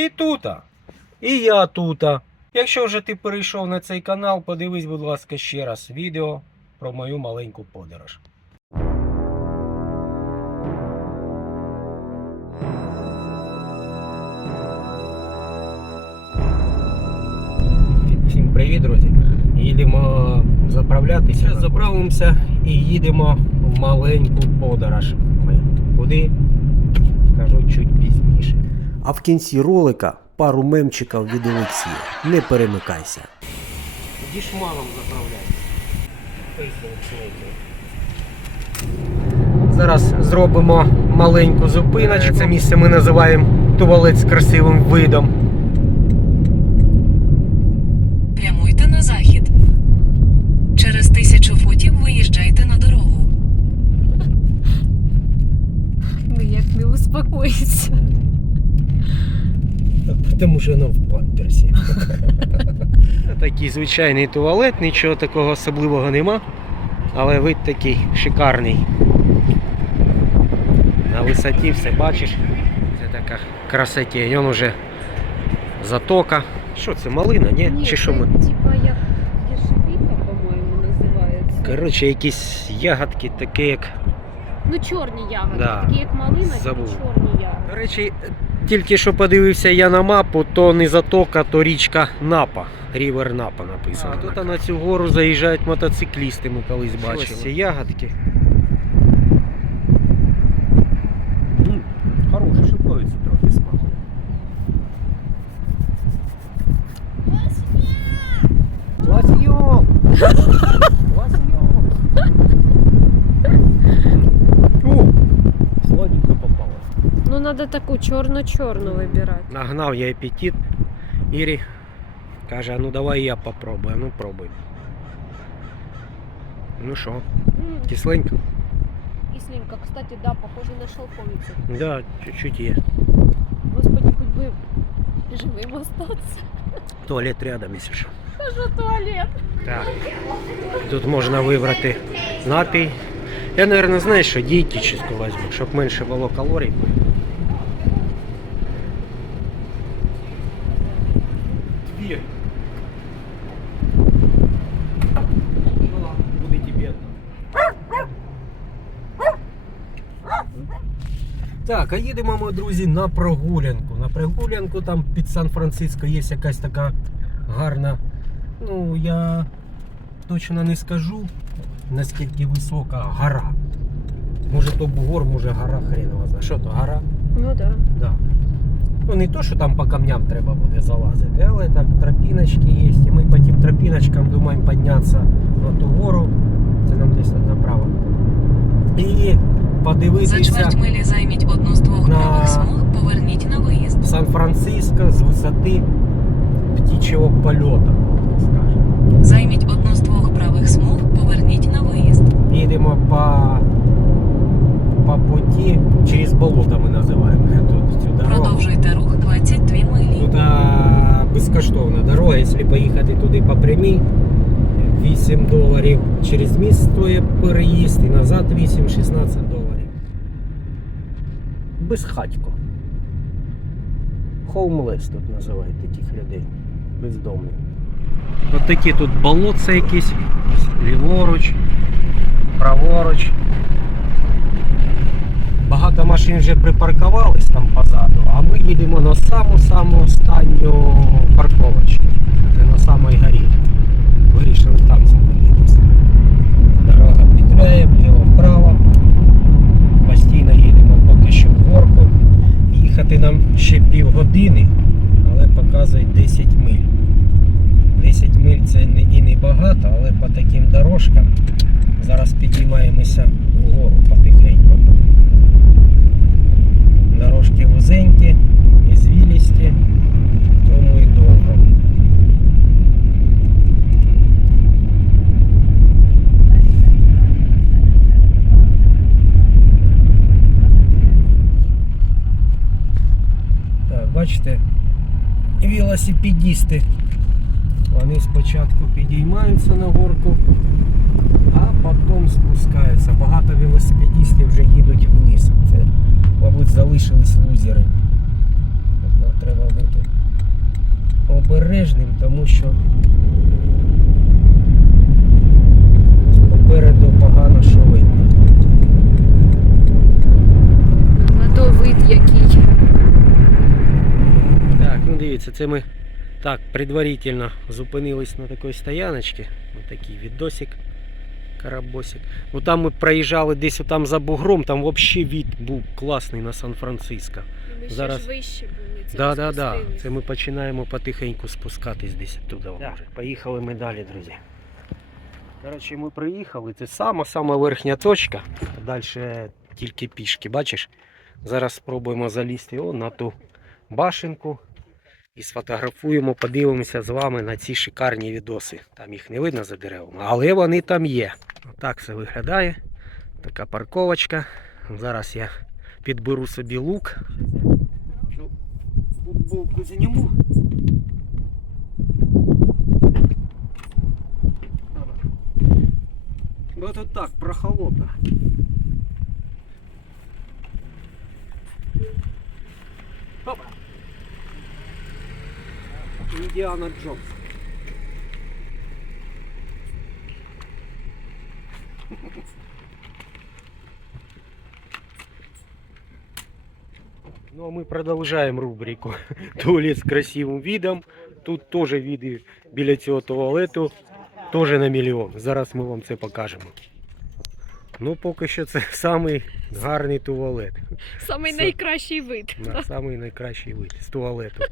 Ти тута. І я тута. Якщо вже ти перейшов на цей канал, подивись, будь ласка, ще раз відео про мою маленьку подорож. Всім привіт, друзі. Їдемо заправлятися. Зараз заправимося і їдемо в маленьку подорож. Куди? Скажу чуть пізніше. А в кінці ролика пару мемчиків від Олексія. Не перемикайся. Дішманом заправляйся. Зараз зробимо маленьку зупиночку. Це місце ми називаємо туалет з красивим видом. Прямуйте на захід. Через тисячу футів виїжджайте на дорогу. Ніяк не успокоїться. Тому що воно в памперсі. Такий звичайний туалет, нічого такого особливого нема. Але вид такий шикарний. На висоті все бачиш. Це така красоті. Вон уже затока. Що це, малина, ні? Чи що ми? Типа як єшвіка, по-моєму, називається. Коротше, якісь ягодки, такі як. Ну, чорні ягоди. Да. Такі як малина, Забув. чорні До ягоди. речі, тільки що подивився я на мапу, то не затока, то річка Напа. Рівер Напа написано. А тут на цю гору заїжджають мотоциклісти, ми колись бачили. Ось ці ягодки. Треба таку чорно-чорну вибирати. Нагнав я апетит. Ірі каже, ну давай я попробую. Ну пробуй. Ну що, кисленько? Кисленько, кстати, да, похоже на шелковицю. Да, чуть-чуть є. Господи, хоч би живим остатися. Туалет рядом, якщо що. Та що туалет? Так. Тут можна вибрати напій. Я, мабуть, знаєш, що дієтичну візьму, щоб менше було калорій. Так, а їдемо ми, друзі, на прогулянку. На прогулянку там під Сан-Франциско є якась така гарна. Ну, я точно не скажу, наскільки висока гора. Може то бугор, може гора хренова. знає. Що то гора? Ну да. Да. Ну не то, що там по камням треба буде залазити, але так тропіночки є. І ми по тим тропіночкам думаємо піднятися на ту гору. Це нам десь направо. І За подивитися чверть милі займіть одну з двох На- правих смуг, поверніть на виїзд. Сан-Франциско з висоти птічого польоту, скажемо. Займіть одну з двох правих смуг, поверніть на виїзд. Їдемо по, по путі через болото ми називаємо тут цю дорогу. Продовжуйте рух 22 милі. Тут а, безкоштовна дорога, якщо поїхати туди по прямій, 8 доларів через міст стоїть переїзд і назад 8-16 доларів. Безхатько. Хоумлес тут називають таких людей. Бездомних. От такі тут болотця якісь, ліворуч, праворуч. Багато машин вже припаркувались там позаду, а ми їдемо на саму-саму останню парковочку. Це на самій горі. Вирішили там зупинитися. Дорога петляє вліво-вправо. Постійно їдемо поки що в горку. Їхати нам ще півгодини, але показує 10 миль. 10 миль це і не багато, але по таким дорожкам зараз підіймаємося вгору потихеньку. Дорожки вузенькі, ізвілісті, тому і довго. Так, бачите, велосипедісти. Вони спочатку підіймаються на горку, а потім спускаються. Багато велосипедістів вже їдуть вниз. Це, мабуть, залишились лузери. Треба бути обережним, тому що попереду погано що видно. На то вид який. Так, ну дивіться, це ми так предварительно зупинились на такій стояночці. Ось такий відосик, карабосик. Ну там ми проїжджали десь там за бугром, там взагалі від був класний на Сан-Франциско. Ми ще Зараз- ж вище були. Це Да, ми да, да. Це ми починаємо потихеньку спускатись десь туди. вже. Поїхали ми далі, друзі. Коротше, ми приїхали. Це сама сама верхня точка. Далі тільки пішки, бачиш? Зараз спробуємо залізти о, на ту башенку і сфотографуємо, подивимося з вами на ці шикарні відоси. Там їх не видно за деревами, але вони там є. Отак все виглядає. Така парковочка. Зараз я підберу собі лук. Футболку зніму. Бо тут так, прохолодно. Опа. Індіана Джонс. Ну а мы продолжаем рубрику туалет з красивим видом. Тут теж види біля цього туалету, теж на мільйон. Зараз ми вам це покажемо. Ну, поки що це самий гарний туалет. Самий найкращий вид. На самий найкращий вид з туалету.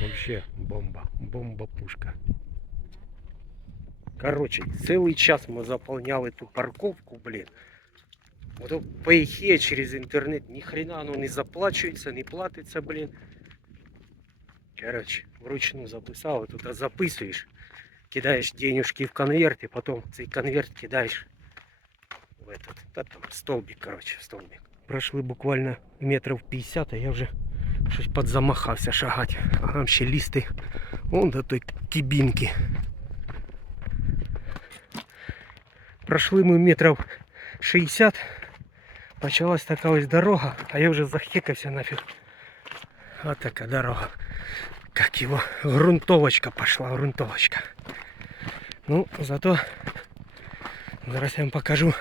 Вообще бомба. Бомба пушка. Короче, цілий час ми заповняли ту парковку, блін. Ото поїхає через інтернет, ні хрена воно не заплачується, не платиться, блін. Короче, вручну записав, тут записуєш, кидаєш денежки в конверт, і потім цей конверт кидаєш в этот, та там столбик, короче, в столбик. Пройшли буквально метрів 50, а я вже щось подзамахався шагати. А там ще лізти вон до той кабінки. Пройшли ми метрів 60. Почалась така ось дорога, а я вже захекався нафіг. Вот така дорога. Как его? Грунтовочка пошла, грунтовочка. Ну, зато зараз я вам покажу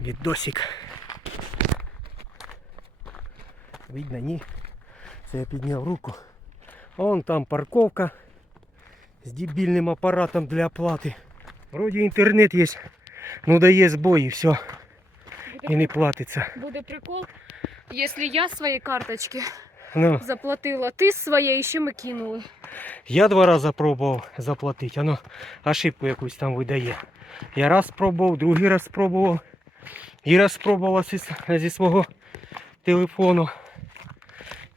відосик. Видно, ні. Це я підняв руку. А Вон там парковка з дебільним апаратом для оплати. Вроді інтернет є. Ну дає збой і все. І не платиться. Буде прикол, якщо я з карточки Ну, заплатила, ти з своєї ще ми кинули. я два рази пробував заплатити, воно ошибку якусь там видає. Я раз спробував, другий раз спробував. І раз спробував зі, зі свого телефону.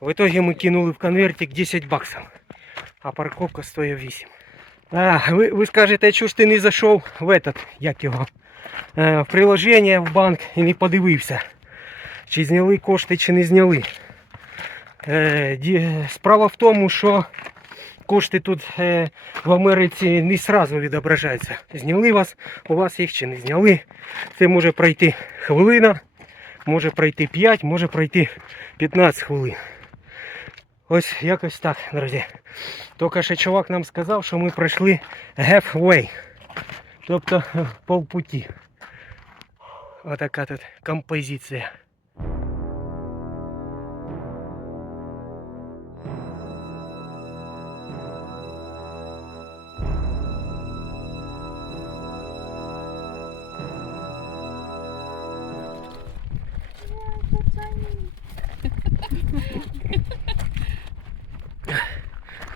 В итоге ми кинули в конвертик 10 баксів. А парковка стоїть 8. А, ви, ви скажете, чого ж ти не зайшов в этот, як його, е, в приложення в банк і не подивився, чи зняли кошти, чи не зняли. Е, справа в тому, що кошти тут е, в Америці не сразу відображаються. Зняли вас, у вас їх чи не зняли. Це може пройти хвилина, може пройти 5, може пройти 15 хвилин. Ось якось так, друзі. Тільки що чувак нам сказав, що ми пройшли halfway. Тобто полпуті. Отака тут композиція.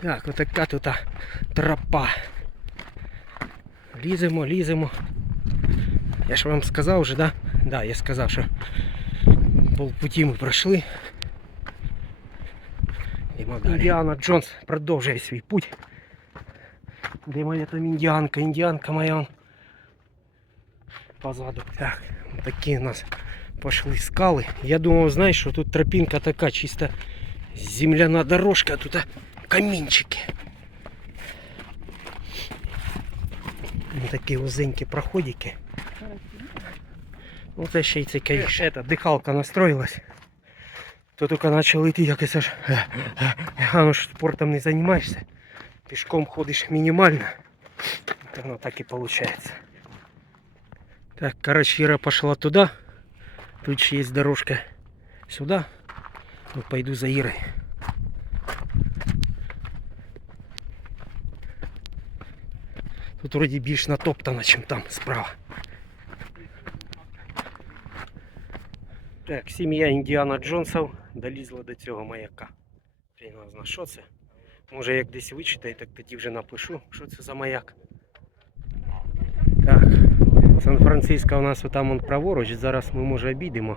Так, отака тут а, тропа. Ліземо, ліземо. Я ж вам сказав вже, да? Да, я сказав, що полпуті ми пройшли. Йдемо далі. Індіана Джонс продовжує свій путь. Де моя там індіанка? Індіанка моя он позаду. Так, такі у нас пошли скали. Я думав, знаєш, що тут тропінка така чисто земляна дорожка, а тут а, камінчики. Ну, такі узенькі проходики. Ну це ще й цікавіше. Ета, дихалка настроїлась. то тільки почали йти якось аж. е, е, А ну ж спортом не займаєшся. Пішком ходиш мінімально. То воно так і виходить. Так, короче, Ира пошла туда. Тут ще є дорожка сюда. Ну, пойду за Ирой. Тут вроді більш натоптано, ніж там справа. Так, сім'я Індіана Джонсов долізла до цього маяка. Хрен його зна, що це. Може як десь вичитаю, так тоді вже напишу, що це за маяк. Так, Сан-Франциско у нас там он праворуч, зараз ми може обійдемо.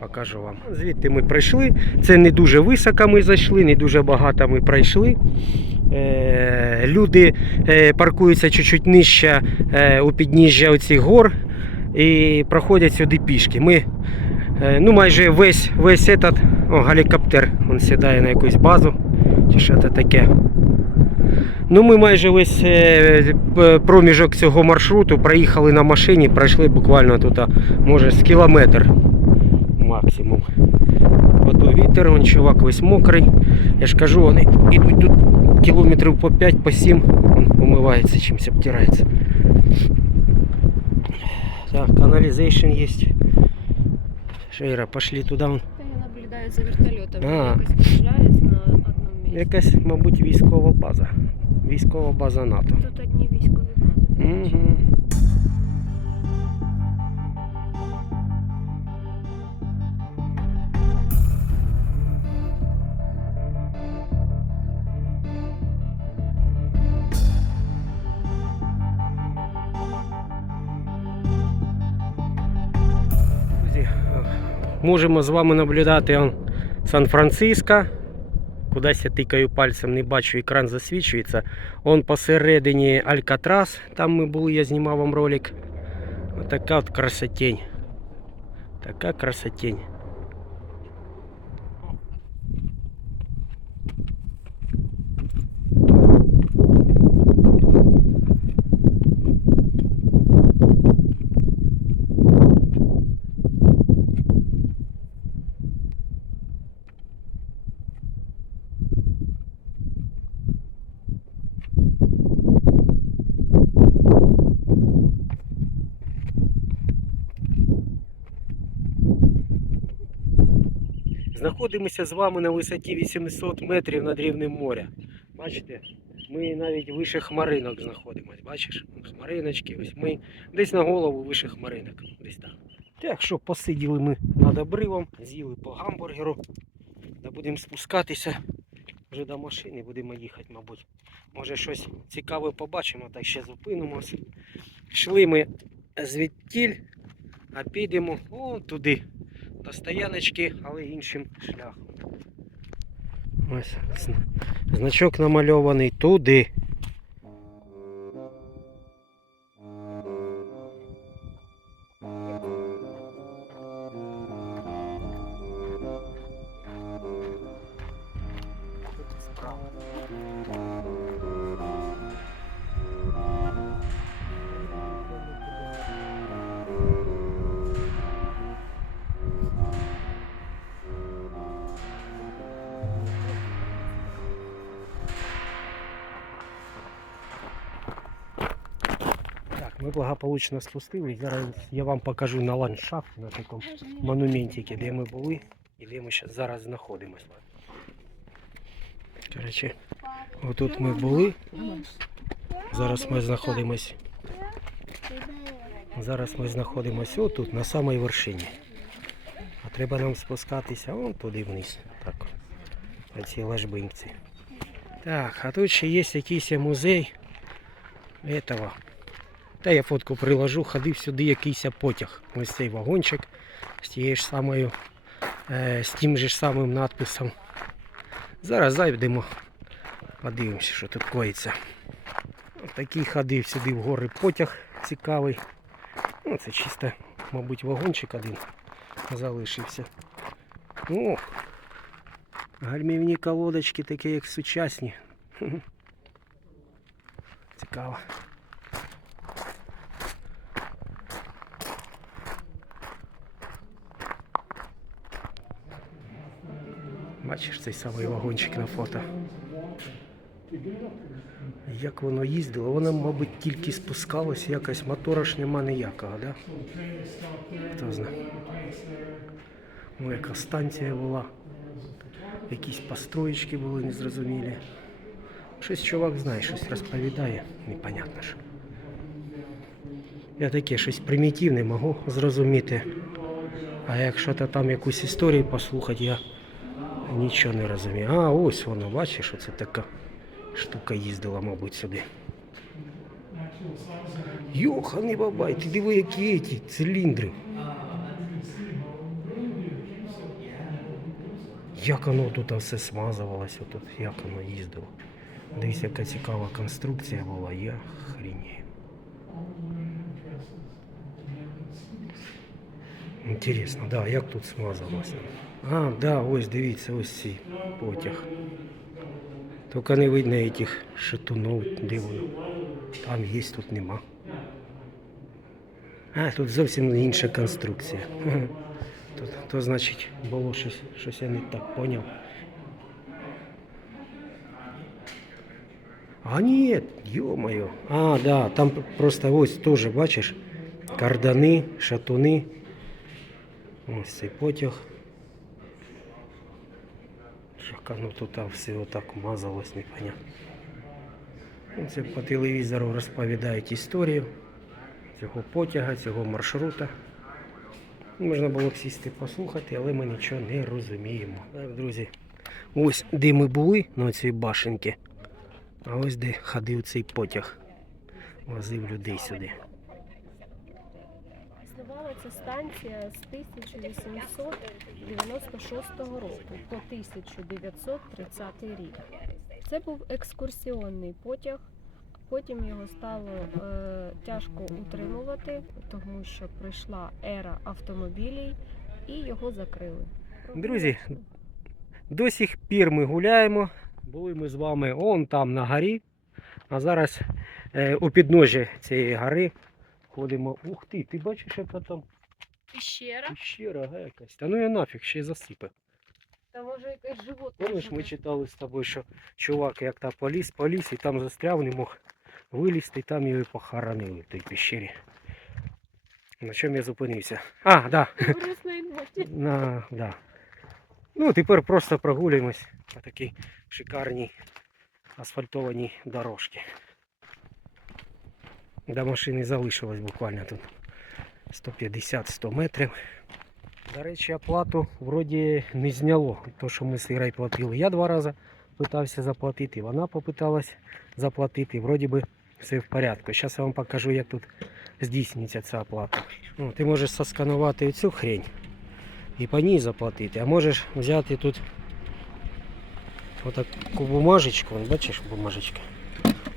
Покажу вам. Звідти ми прийшли. Це не дуже високо ми зайшли, не дуже багато ми пройшли. Е, люди е, паркуються чуть-чуть нижче е, у підніжжя оцих гор і проходять сюди пішки. Ми ну, майже весь весь этот, о, гелікоптер він сідає на якусь базу. Чи що це таке. Ну, ми майже весь проміжок цього маршруту проїхали на машині, пройшли буквально тут, може, з кілометр максимум. Подув вітер, вон чувак весь мокрий. Я ж кажу, вони йдуть тут кілометрів по 5, по 7, він помивається, чимось обтирається. Так, каналізейшн є. Шейра, пошли туди. я наблюдаю за вертольотом. А. Якось на одному місці. Якась, мабуть, військова база. Військова база НАТО. Тут одні військові бази. Угу. Друзі, е, Можемо з вами наблюдати Сан-Франциско. Кудись я тикаю пальцем, не бачу, екран засвічується. Он посередині Алькатрас, там ми були, я знімав вам ролик. Отака от красотень. Така красотень. Знаходимося з вами на висоті 800 метрів над рівнем моря. Бачите, ми навіть вище хмаринок знаходимося. Бачиш? Хмариночки, ось ми десь на голову вище хмаринок. Десь там. Так що посиділи ми над обривом, з'їли по гамбургеру. Та будемо спускатися вже до машини, будемо їхати, мабуть. Може щось цікаве побачимо, так ще зупинимося. Йшли ми звідтіль, а підемо о, туди до стояночки, але іншим шляхом. Ось значок намальований туди. Ми благополучно спустились. Зараз я вам покажу на ландшафт на такому монументике, де ми були і де ми зараз знаходимося. Коротше, отут ми були. Зараз ми знаходимось. Зараз ми знаходимося отут, на самій вершині. А треба нам спускатися вон туди вниз. Так. На цій. Так, а тут ще є якийсь музей этого. Та я фотку приложу, ходив сюди якийсь потяг. Ось цей вагончик з тією ж самою, е, з тим же ж самим надписом. Зараз зайдемо, подивимося, що тут коїться. Такий ходив сюди в гори потяг цікавий. Ну, це чисто, мабуть, вагончик один залишився. О, гальмівні колодочки такі, як сучасні. Цікаво. Бачиш цей самий вагончик на фото. Як воно їздило, воно, мабуть, тільки спускалось, якось мотора ж нема ніякого, да? Хто знає. Ну, яка станція була. Якісь построєчки були незрозумілі. Щось чувак знає, щось розповідає, непонятно що. Я таке щось примітивне можу зрозуміти. А якщо то там якусь історію послухати, я нічого не розумію. А, ось воно, бачиш, оце така штука їздила, мабуть, сюди. Йоханий бабай, ти диви, які ці циліндри. Як воно тут все смазувалося, тут, як воно їздило. Дивись, яка цікава конструкція була, я хрінію. Інтересно, да, як тут смазалося. А, да, ось дивіться, ось цей потяг. Тільки не видно этих шатунов, де воно. Там є, тут нема. А, тут зовсім інша конструкція. Тут, то значить було щось, щось я не так поняв. А нет, ё-моё. А, да, там просто ось теж, бачиш, кардани, шатуни. Ось цей потяг. Як воно тут все отак мазалось, непонятно. Ну, Це по телевізору розповідають історію цього потяга, цього маршрута. Можна було б сісти послухати, але ми нічого не розуміємо. Так, друзі, ось де ми були на цій башенці, а ось де ходив цей потяг. Возив людей сюди. Існувала ця станція з 1896 року по 1930 рік. Це був екскурсіонний потяг. Потім його стало е, тяжко утримувати, тому що прийшла ера автомобілів і його закрили. Друзі, До сих пір ми гуляємо. Були ми з вами он там на горі. А зараз е, у підножі цієї гори ходимо. Ух ти, ти бачиш, яка там Піщера? пещера га, якась. Та ну я нафіг ще й засипе. Та може якесь животне. Помниш, ми читали з тобою, що чувак як та поліз, поліз і там застряв, не мог вилізти, і там його похоронили в тій пещері. На чому я зупинився? А, да. На, да. Ну, тепер просто прогулюємось по такій шикарній асфальтованій дорожці. До машини залишилось буквально тут 150-100 метрів. До речі, оплату вроді не зняло. То, що ми з Ірою платили. Я два рази питався заплатити, вона попиталась заплатити. Вроді би все в порядку. Зараз я вам покажу, як тут здійснюється ця оплата. Ну, ти можеш сосканувати цю хрень і по ній заплатити. А можеш взяти тут отаку бумажечку, бачиш бумажечка.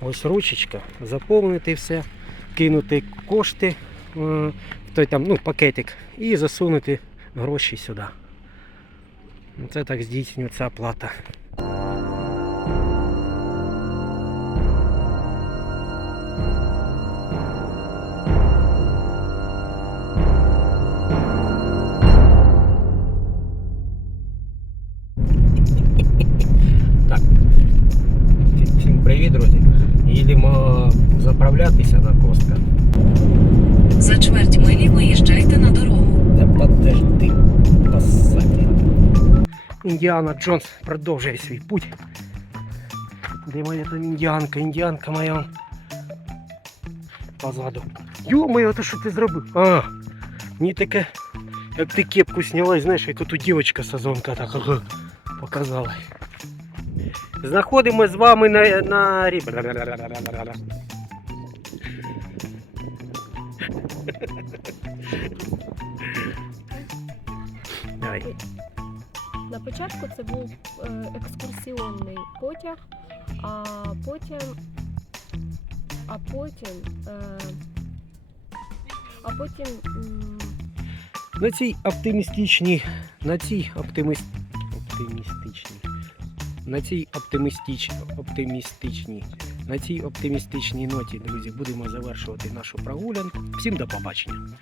Ось ручечка, заповнити все, кинути кошти в той там, ну, пакетик і засунути гроші сюди. Це так здійснюється оплата. Так. Всім привіт, друзі. Їдемо заправлятися на Костка. За чверть милі виїжджайте на дорогу. Да подожди, пасати. Індіана Джонс продовжує свій путь. Де моя там індіанка? Індіанка моя. Позаду. Йо-моє, то що ти зробив? А, мені таке, як ти кепку сняла, і знаєш, як оту дівчинка сазонка так ага, показала. Знаходимось з вами на, на... Давай. На початку це був е, екскурсіонний потяг, а потім, а потім, е, а потім На цій оптимістичній, на цій оптиміст... оптимістичній, на цій оптимістич... оптимістичній, на цій оптимістичній ноті, друзі, будемо завершувати нашу прогулянку. Всім до побачення.